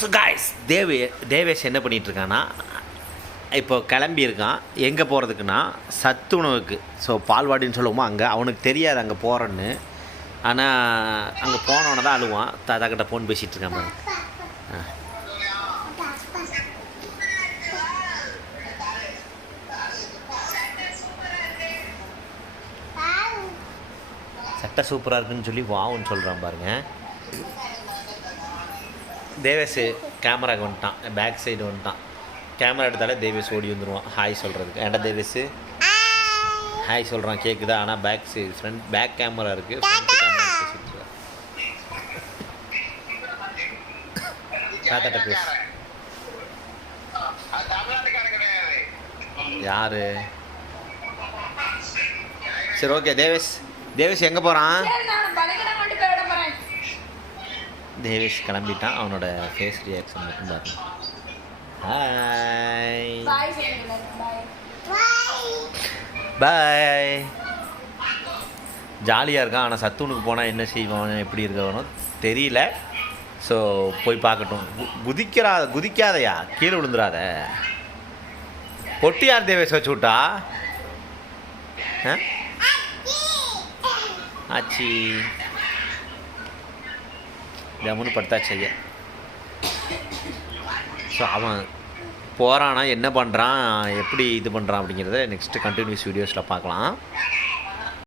So guys தேவே தேவேஷ் என்ன பண்ணிட்டு இருக்கான்னா இப்போ கிளம்பியிருக்கான். எங்கே போகிறதுக்குன்னா சத்துணவுக்கு. ஸோ பால்வாடின்னு சொல்லுவோமோ அங்கே? அவனுக்கு தெரியாது அங்கே போகிறேன்னு ஆனால் அங்கே போனவன தான் அழுவான். தாத்தா கிட்ட ஃபோன் பேசிகிட்டு இருக்கான் பாருங்க. சட்டை சூப்பராக இருக்குன்னு சொல்லி வாவுன்னு சொல்கிறான் பாருங்க. தேவேஷ் கேமராக்கு வந்துட்டான் பேக் சைடு வந்துட்டான் கேமரா எடுத்தாலே தேவேஷ் ஓடி வந்துடுவான் ஹாய் சொல்கிறதுக்கு ஏன்டா தேவேஷ் ஹாய் சொல்கிறான் கேட்குதா ஆனால் back side front back camera இருக்குது ஃப்ரண்ட் கேமரா பேசிட்டு தாத்தாட்ட பேசு. யாரு? சரி ஓகே தேவேஷ் தேவேஷ் எங்கே போகிறான் தேவேஷ் கிளம்பிட்டான். அவனோட ஃபேஸ் ரியாக்ஷன் மட்டும் பாருங்க. ஹாய். பாய் ஜாலியாக இருக்கான். ஆனால் சத்துணுக்கு போனால் என்ன செய்வான்? எப்படி இருக்கவனோ தெரியல. ஸோ போய் பார்க்கட்டும். குதிக்கிறா குதிக்காதயா? கீழே விழுந்துடாத பொட்டியார் தேவேஷ் வச்சு விட்டா? ஆச்சி. ஜம்முன்னு படுத்தா செய்ய ஸோ அவன் போகிறானா என்ன பண்ணுறான் எப்படி இது பண்ணுறான் அப்படிங்கிறத நெக்ஸ்ட்டு கண்டினியூஸ் வீடியோஸில் பார்க்கலாம்.